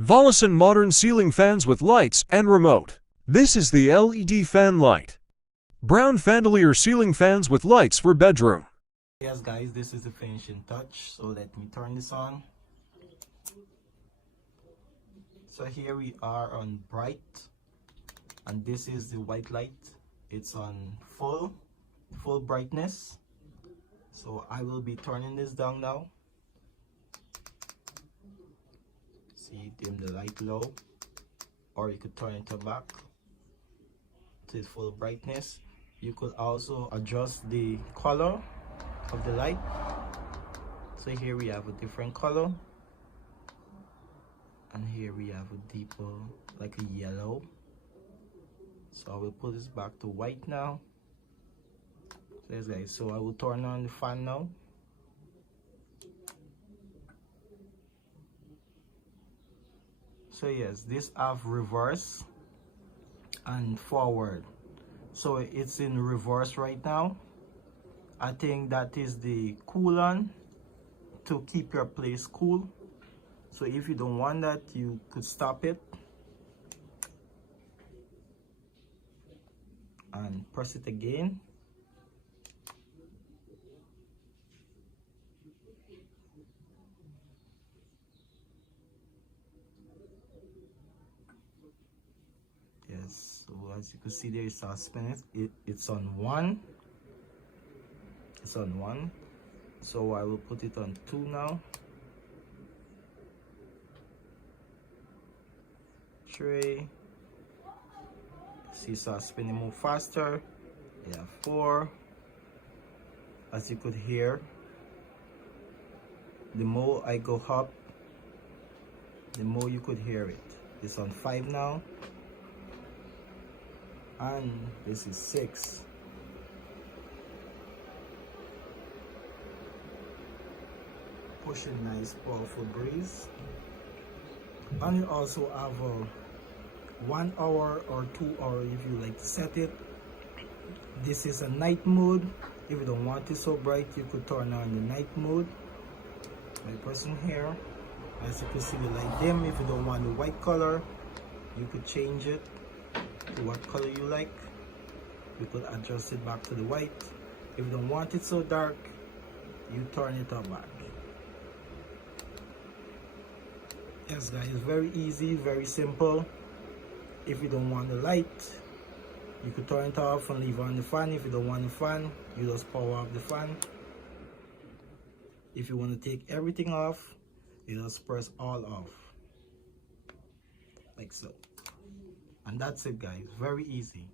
Volleson modern ceiling fans with lights and remote. This is the LED fan light. Brown chandelier ceiling fans with lights for bedroom. Yes guys, this is the finishing touch, so let me turn this on. So here we are on bright, and this is the white light. It's on full brightness. So I will be turning this down now. See, dim the light low, or you could turn it to back to its full brightness. You could also adjust the color of the light. So here we have a different color, and here we have a deeper, like a yellow. So I will put this back to white now. So yes guys, so I will turn on the fan now. So yes, this have reverse and forward. So it's in reverse right now. I think that is the coolant to keep your place cool. So if you don't want that, you could stop it and press it again. Yes, so as you can see there, it's spinning. It's on one. It's on one. So I will put it on 2 now. 3. See, so spinning more faster. Yeah, 4. As you could hear, the more I go up, the more you could hear it. It's on 5 now. And this is 6. Pushing nice powerful breeze. And you also have a 1 hour or 2 hour if you like to set it. This is a night mode. If you don't want it so bright, you could turn on the night mode by pressing here. As you can see, the light dim. If you don't want the white color, you could change it to what color you like. You could adjust it back to the white. If you don't want it so dark, you turn it up back. Yes guys, very easy, very simple. If you don't want the light, you could turn it off and leave on the fan. If you don't want the fan, you just power off the fan. If you want to take everything off, you just press all off, like so. And that's it guys, very easy.